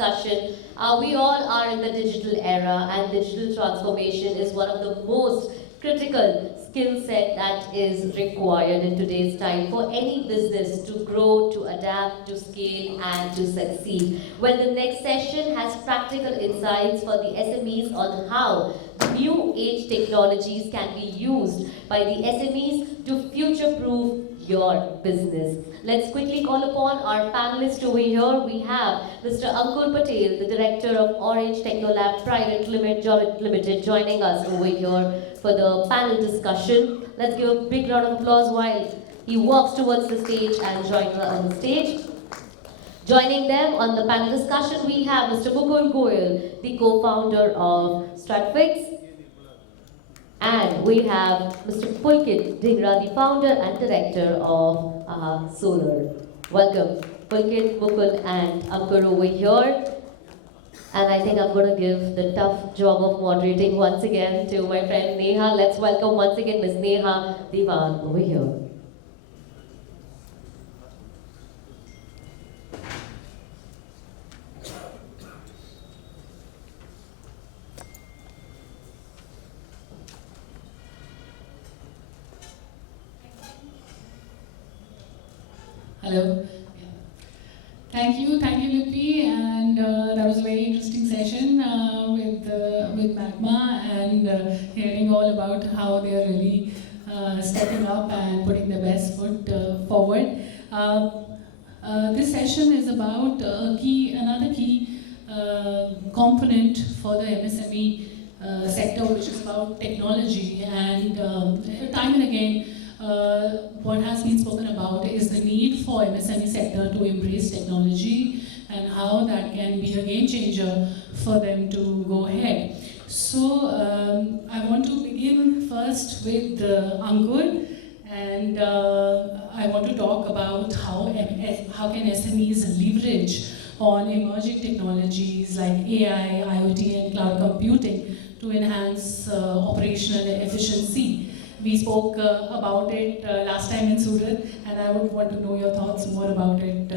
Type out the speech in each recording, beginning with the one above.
discussion. We all are in the digital era, and digital transformation is one of the most critical skill set that is required in today's time for any business to grow, to adapt, to scale, and to succeed. Well, the next session has practical insights for the SMEs on how new age technologies can be used by the SMEs to future-proof your business. Let's quickly call upon our panelists over here. We have Mr. Ankur Patel, the Director of Orange Technolab Pvt Ltd, joining us over here for the panel discussion. Let's give a big round of applause while he walks towards the stage and joins us on the stage. Joining them on the panel discussion, we have Mr. Mukul Goyal, the co-founder of Stratefix. And we have Mr. Pulkit Dhingra, the founder and director of Solar. Welcome, Pulkit, Mukul, and Ankur over here. And I think I'm going to give the tough job of moderating once again to my friend Neha. Let's welcome once again Ms. Neha Diwan over here. Hello. Thank you, Lippy, and that was a very interesting session with Magma, and hearing all about how they are really stepping up and putting their best foot forward. This session is about another key component for the MSME sector, which is about technology, and time and again. What has been spoken about is the need for MSME sector to embrace technology and how that can be a game changer for them to go ahead. So I want to begin first with Ankur, and I want to talk about how can SMEs leverage on emerging technologies like AI, IoT, and cloud computing to enhance operational efficiency. We spoke about it last time in Surat, and I would want to know your thoughts more about it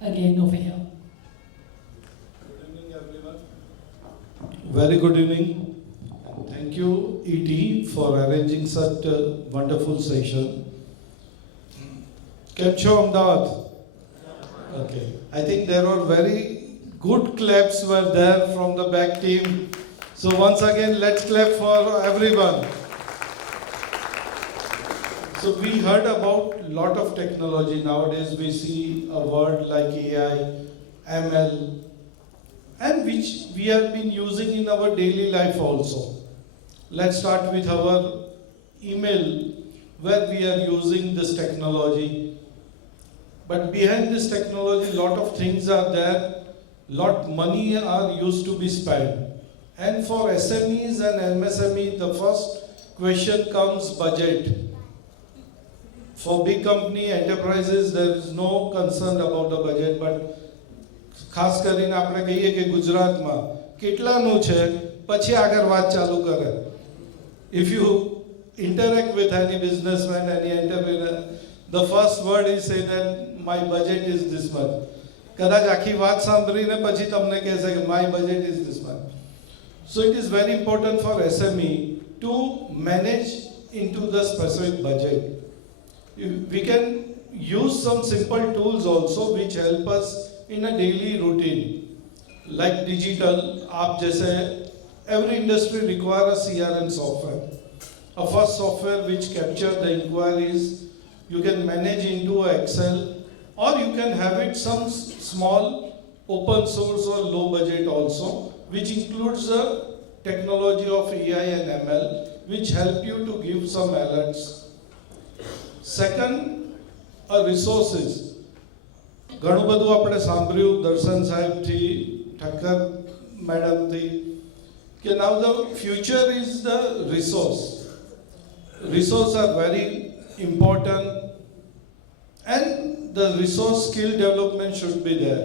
again over here. Good evening, everyone. Very good evening. Thank you, ET, for arranging such a wonderful session. Kem cho Ahmedabad? Okay. I think there were very good claps were there from the back team. So once again, let's clap for everyone. So we heard about a lot of technology. Nowadays we see a word like AI, ML, and which we have been using in our daily life also. Let's start with our email, where we are using this technology. But behind this technology, a lot of things are there. Lot money are used to be spent. And for SMEs and MSME, the first question comes budget. For big company enterprises, there is no concern about the budget, but ખાસ કરીને આપણે કહીએ કે ગુજરાતમાં કેટલાનું છે પછી આગળ વાત ચાલુ કરે. If you interact with any businessman, any entrepreneur, the first word is say that my budget is this much. કદાચ આખી વાત સાંભળીને પછી તમને કહેશે કે my budget is this much. So it is very important for SME to manage into the specific budget. We can use some simple tools also which help us in a daily routine, like digital. आप जैसे every industry requires a CRM software, a first software which capture the inquiries. You can manage into Excel, or you can have it some small open source or low budget also, which includes the technology of AI and ML, which help you to give some alerts. Second, resources. ઘણું બધું આપણે સાંભળ્યું દર્શન સાહેબથી, ઠક્કર મેડમથી, કે now the future is the resource. Resources are very important, and the resource skill development should be there.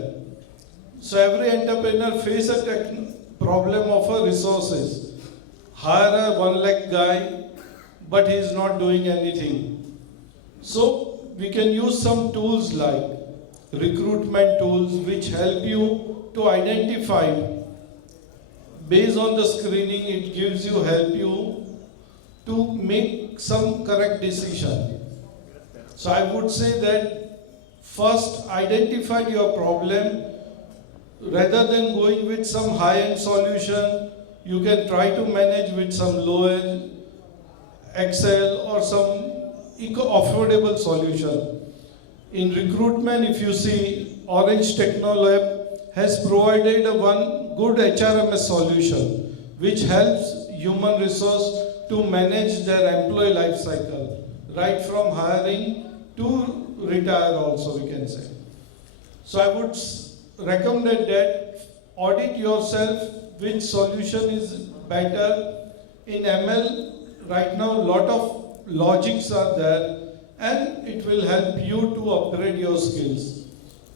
So every entrepreneur face a problem of a resources. Hire a 1 lakh guy, but he is not doing anything. So we can use some tools like recruitment tools which help you to identify. Based on the screening, it gives you, help you to make some correct decision. So I would say that first identify your problem. Rather than going with some high-end solution, you can try to manage with some low-end Excel or some affordable solution. In recruitment, if you see, Orange Technolab has provided one good HRMS solution which helps human resource to manage their employee life cycle, right from hiring to retire also, we can say. So I would recommend that audit yourself which solution is better. In ML, right now lot of logics are there and it will help you to upgrade your skills.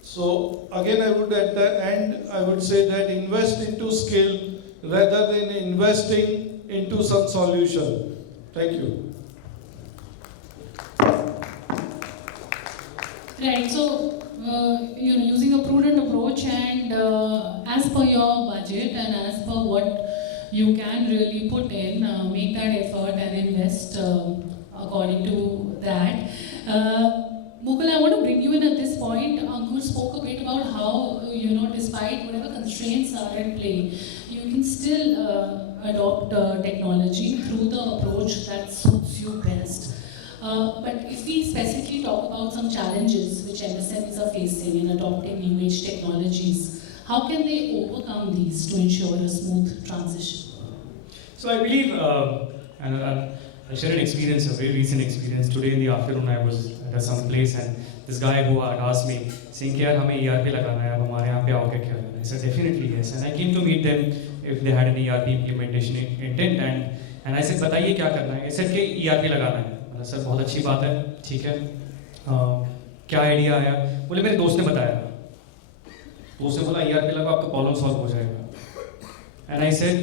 So again, I would at the end, I would say that invest into skill rather than investing into some solution. Thank you. Right, so using a prudent approach and as per your budget and as per what you can really put in, make that effort and invest according to that. Mukul, I want to bring you in at this point. Ankur spoke a bit about how, despite whatever constraints are at play, you can still adopt technology through the approach that suits you best. But if we specifically talk about some challenges which MSMEs are facing in adopting new age technologies, how can they overcome these to ensure a smooth transition? So I believe, and I'll share an experience, a very recent experience. Today in the afternoon I was at some place and this guy who had asked me, saying, "Yaar, हमें ERP लगाना है, अब हमारे यहाँ पे आओगे क्या?" I said, "Definitely yes." And I came to meet them if they had an ERP implementation intent and I said, "बताइए क्या करना है?" He said कि ERP लगाना है. मैंने सर बहुत अच्छी बात है, ठीक है. क्या आइडिया आया? बोले मेरे दोस्त ने बताया. दोस्त ने बोला ERP लगाओ आपका प्रॉब्लम सॉल्व हो जाएगा. And I said,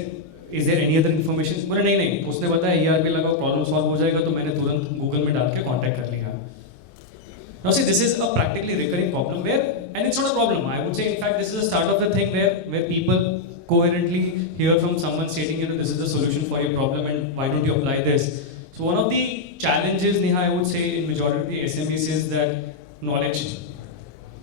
"Is there any other information?" बोले नहीं, उसने बताया ERP लगाओ प्रॉब्लम सॉल्व हो जाएगा, तो मैंने तुरंत गूगल में डाल के कांटेक्ट कर लिया. Now see, this is a practically recurring problem where, and it's not a problem, I would say in fact this is the start of the thing where people coherently hear from someone stating, this is the solution for your problem and why don't you apply this. So one of the challenges, Neha, I would say in majority of the SMEs is that knowledge,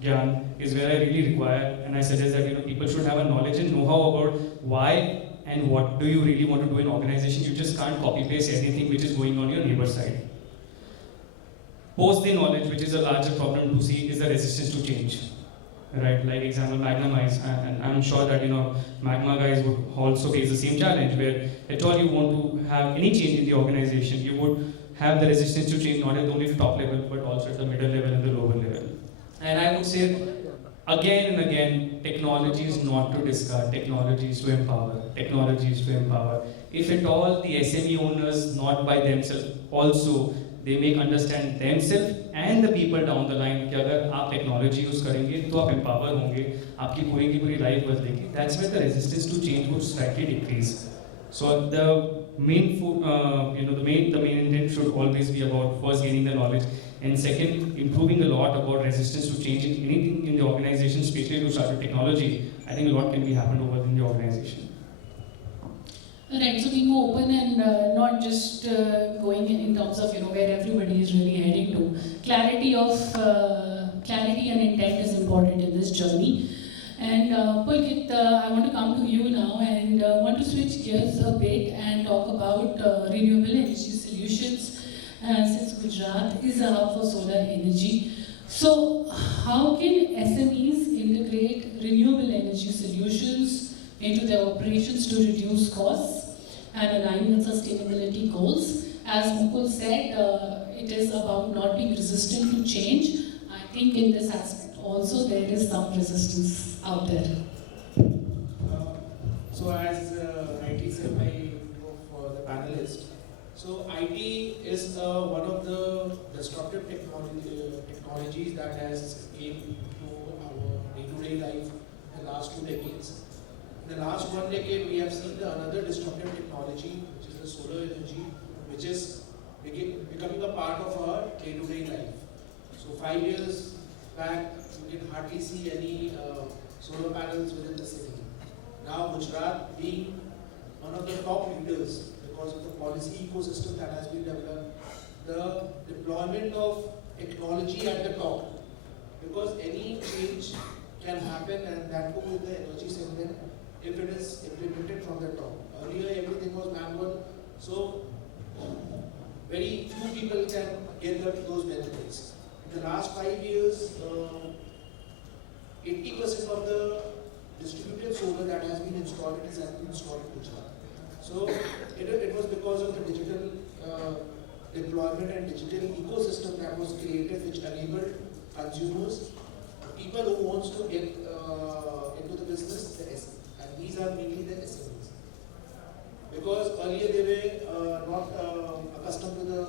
Gyan, is where I really require, and I suggest that people should have a knowledge and know-how about why and what do you really want to do in organization. You just can't copy paste anything which is going on your neighbor side. Post the knowledge, which is a larger problem to see, is the resistance to change. Right, like example Magma is, and I'm sure that Magma guys would also face the same challenge where at all you want to have any change in the organization, you would have the resistance to change not only at the top level but also at the middle level and the lower level. And I would say again and again, technology is not to discard, technology is to empower, technology is to empower. If at all the SME owners, not by themselves, also they make understand themselves and the people down the line कि अगर आप technology use करेंगे तो आप empower होंगे, आपकी पूरी की पूरी life बदलेगी. That's where the resistance to change would slightly decrease. So the main intent should always be about first gaining the knowledge and second improving a lot about resistance to change in anything in the organization, especially to start with technology. I think a lot can be happened over in the organization. Right, so being open and not just going in terms of where everybody is really heading to. Clarity and intent is important in this journey. And Pulkit, I want to come to you now and want to switch gears a bit and talk about renewable energy solutions. Since Gujarat is a hub for solar energy, so how can SMEs integrate renewable energy solutions into their operations to reduce costs and align with sustainability goals? As Mukul said, it is about not being resistant to change. I think in this aspect also there is some resistance out there. So as IT said by for the panelists, so IT is one of the disruptive technologies that has came to our day-to-day life in the last 2 decades. In the last 1 decade, we have seen another disruptive technology, which is the solar energy, which is becoming a part of our day-to-day life. So 5 years back, you can hardly see any solar panels within the city. Now Gujarat being one of the top leaders because of the policy ecosystem that has been developed, the deployment of technology at the top, because any change can happen and that too with the energy segment if it is implemented from the top. Earlier everything was manual, so very few people can get those benefits. In the last 5 years, 80% of the distributed solar that has been installed, it has been installed in Gujarat. So it was because of the digital deployment and digital ecosystem that was created, which enabled consumers, people who wants to get into the business, and these are mainly the SMEs. Because earlier they were not accustomed to the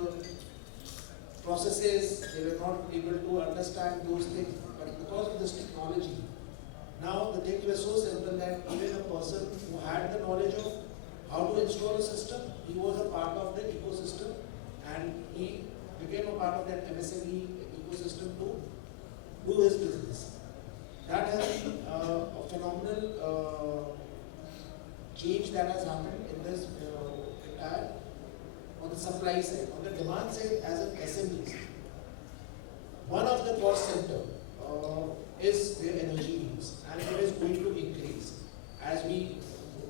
processes, they were not able to understand those things, but because of this technology, now the things were so simple that even a person who had the knowledge of how to install a system, he was a part of the ecosystem and he became a part of that MSME ecosystem to do his business. That has been a phenomenal change that has happened in this entire, on the supply side. On the demand side, as an SMEs, one of the cost center is their energy needs, and it is going to increase as we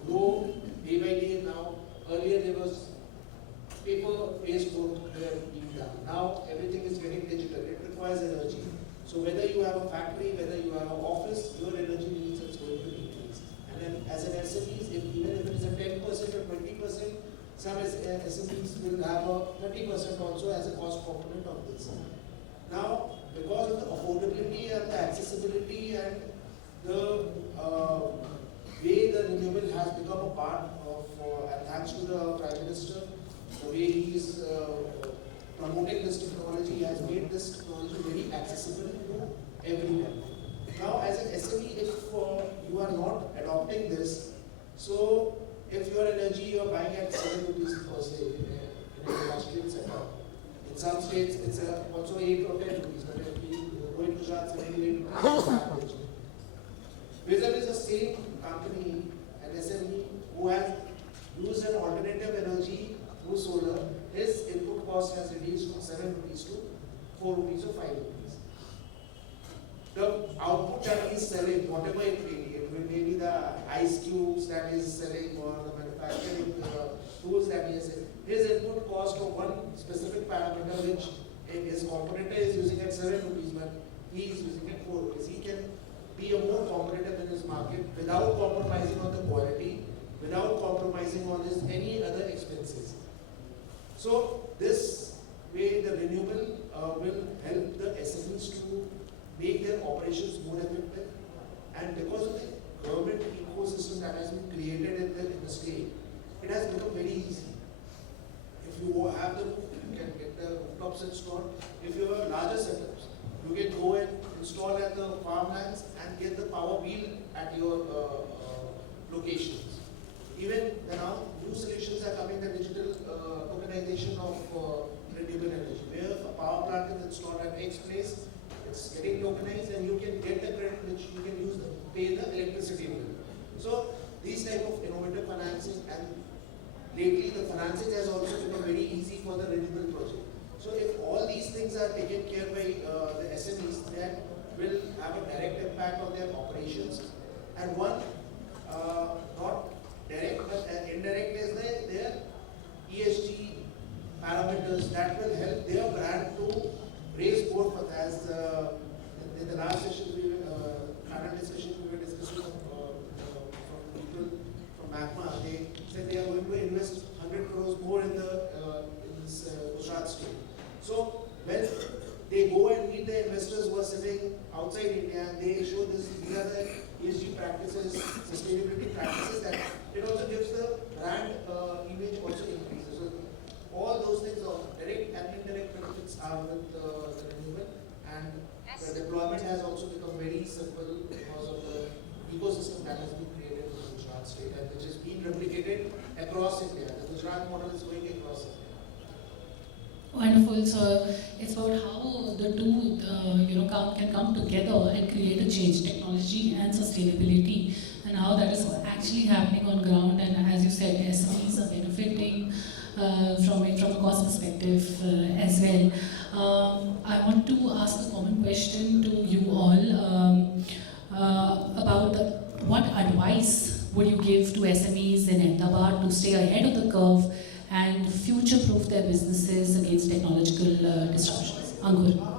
go day by day. Now, earlier there was paper-based work being done. Now everything is getting digital. It requires energy. So whether you have a factory, whether you have an office, your energy needs is going to increase. And then as an SMEs, even if it is a 10% or 20%, some SMEs will have a 30% also as a cost component of this. Now, because of the affordability and the accessibility and the way the renewable has become a part of, and thanks to the Prime Minister, the way he is promoting this technology has made this technology very accessible to everyone. Now, as an SME, if you are not adopting this, so if your energy you are buying at 7 rupees per se in an industrial setup, in some states it's also 8 or 10 rupees, but if you go in Gujarat, 78 rupees average. Vis-a-vis the same company, an SME who has used an alternative energy through solar, his input cost has reduced from 7 rupees to 4 rupees or 5 rupees. The output that he is selling, whatever it may be the ice cubes that he is selling or the manufacturing tools that he is selling, his input cost of one specific parameter which his competitor is using at 7 rupees, but he is using at 4 rupees. He can be a more competitive in his market without compromising on the quality, without compromising on his any other expenses. So this way the renewable will help the SMEs to make their operations more effective, and because of the government ecosystem that has been created in the state, it has become very easy. If you have the roof, you can get the rooftops installed. If you have larger setups, you can go and install at the farmlands and get the power wheel at your locations. Even now, new solutions are coming, the digital tokenization of renewable energy, where a power plant is installed at X place, it's getting tokenized, and you can get the credit which you can use to pay the electricity bill. So these type of innovative financing, and lately the financing has also become very easy for the renewable project. So if all these things are taken care by the SMEs, that will have a direct impact on their operations. And one, not direct but indirect, is their ESG parameters that will help their brand to raise more funds. As in the last session, panel discussion, we were discussing from people from Magma. They said they are going to invest 100 crores more in this Gujarat state. So when they go and meet the investors who are sitting outside India, and they show these are the ESG practices, sustainability practices, that it also gives the brand image also increases. So all those things are direct and indirect benefits are with the renewable, and the deployment has also become very simple because of the ecosystem that has been created in the Gujarat state, and which is being replicated across India. The Gujarat model is going across India. Wonderful. So it's about how the two, can come together and create a change, technology and sustainability, and how that is actually happening on ground. And as you said, SMEs are benefiting from it from a cost perspective as well. I want to ask a common question to you all about what advice would you give to SMEs in Ahmedabad to stay ahead of the curve and future-proof their businesses against technological disruptions? Ankur.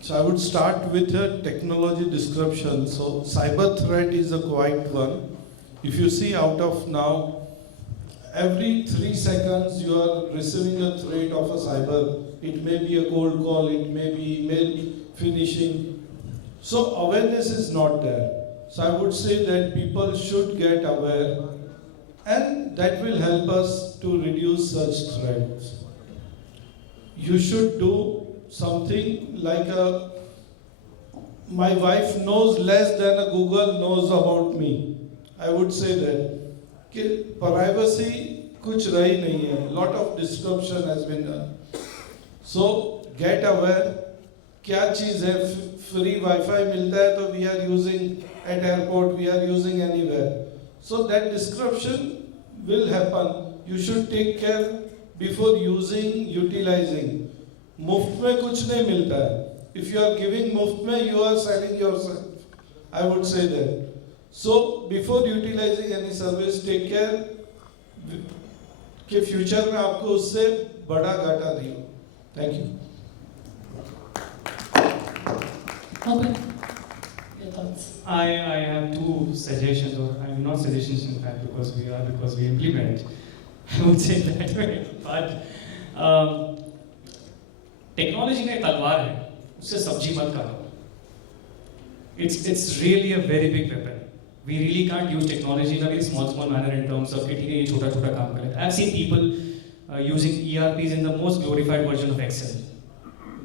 So I would start with a technology description. So cyber threat is a quite one. If you see out of now, every 3 seconds you are receiving a threat of a cyber. It may be a cold call, it may be email phishing. So awareness is not there. So I would say that people should get aware, and that will help us to reduce such threats. You should do something like my wife knows less than a Google knows about me. I would say that privacy kuch rahi nahi hai. Lot of disruption has been done. So get aware. क्या चीज़ है free wifi मिलता है तो we are using at airport, we are using anywhere. So that description will happen. You should take care before using, utilizing. मुफ्त में कुछ नहीं मिलता है. If you are giving मुफ्त में, you are selling yourself. I would say that. So before utilizing any service, take care कि future में आपको उससे बड़ा घाटा नहीं हो. Thank you. Open. Your thoughts. I have 2 suggestions, or I mean not suggestions in fact, because we implement. I would say that way. But technology का एक तलवार है, उससे सब्जी मत काटो. It's really a very big weapon. We really can't use technology in a very small manner in terms of कि ठीक है ये छोटा काम करे. I've seen people using ERPs in the most glorified version of Excel,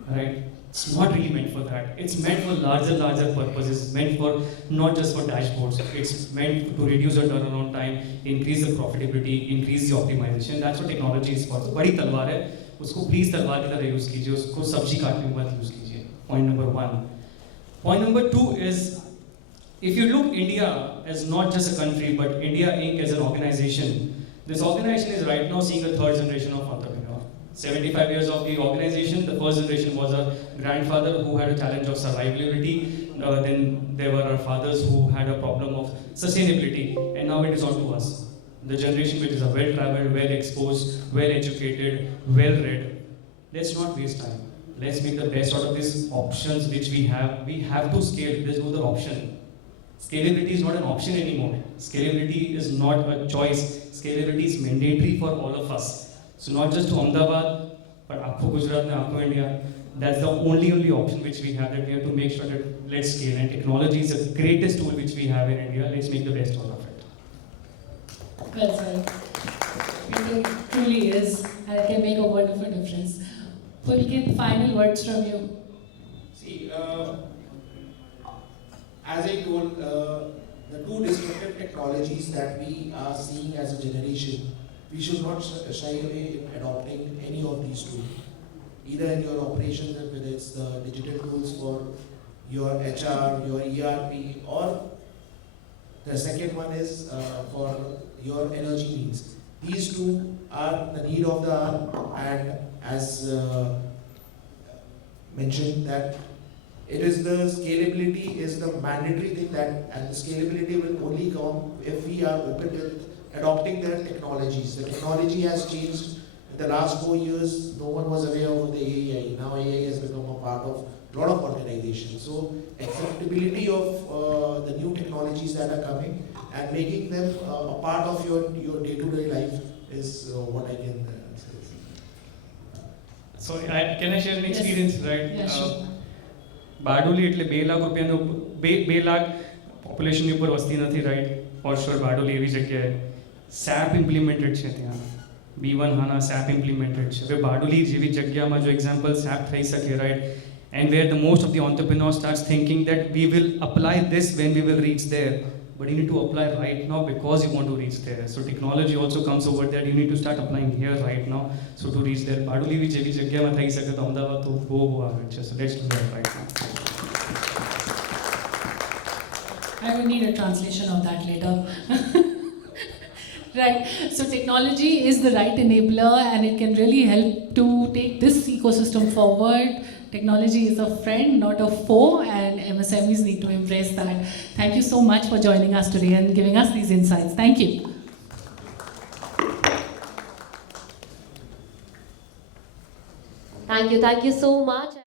right? It's not really meant for that. It's meant for larger purposes. It's meant for not just for dashboards. It's meant to reduce the turnaround time, increase the profitability, increase the optimization. That's what technology is for. So बड़ी तलवार है, उसको please तलवार की तरह use कीजिए, उसको सब्जी काटने में मत use कीजिए. Point number 1. Point number 2 is, if you look India as not just a country, but India Inc. as an organization, this organization is right now seeing a 3rd generation of entrepreneurs. 75 years of the organization, the first generation was our grandfather who had a challenge of survivability. Then there were our fathers who had a problem of sustainability, and now it is on to us. The generation which is a well-traveled, well-exposed, well-educated, well-read. Let's not waste time. Let's make the best out of these options which we have. We have to scale. There's no other option. Scalability is not an option anymore. Scalability is not a choice. Scalability is mandatory for all of us. So not just to Ahmedabad, but Aapko Gujarat and Aapko India. That's the only option which we have, that we have to make sure that let's scale. And technology is the greatest tool which we have in India. Let's make the best out of it. Well said. It truly is, and it can make a wonderful difference. Pulkit, final words from you. See, as I told, the 2 disruptive technologies that we are seeing as a generation, we should not shy away in adopting any of these 2. Either in your operations, whether it's the digital tools for your HR, your ERP, or the second one is for your energy needs. These 2 are the need of the hour, and as mentioned that it is the scalability is the mandatory thing, that and the scalability will only come if we are open to adopting their technologies. The technology has changed. In the last 4 years, no one was aware of the AI. Now AI has become a part of a lot of organizations. So acceptability of the new technologies that are coming and making them a part of your day-to-day life is what I can say. So can I share an experience, right? Yeah, sure. Bardoli એટલે 2 લાખ રૂપિયાનો 2 લાખ પોપ્યુલેશનની ઉપર વસ્તી નથી, right? ઓરશોર Bardoli એવી જગ્યાએ SAP implemented છે ત્યાં. B1 હાના SAP implemented છે. હવે બારડોલી જેવી જગ્યામાં જો એક્ઝામ્પલ SAP થઈ શકે, right? And where the most of the entrepreneurs starts thinking that we will apply this when we will reach there. but you need to apply right now because you want to reach there. So technology also comes over there. You need to start applying here right now. So to reach there, Baduli भी जेवी जगह में थई सके तो अहमदाबाद तो वो आगे चल. So let's do that right now. I would need a translation of that later. Right, so technology is the right enabler and it can really help to take this ecosystem forward. Technology is a friend, not a foe, and MSMEs need to embrace that. Thank you so much for joining us today and giving us these insights. Thank you. Thank you so much.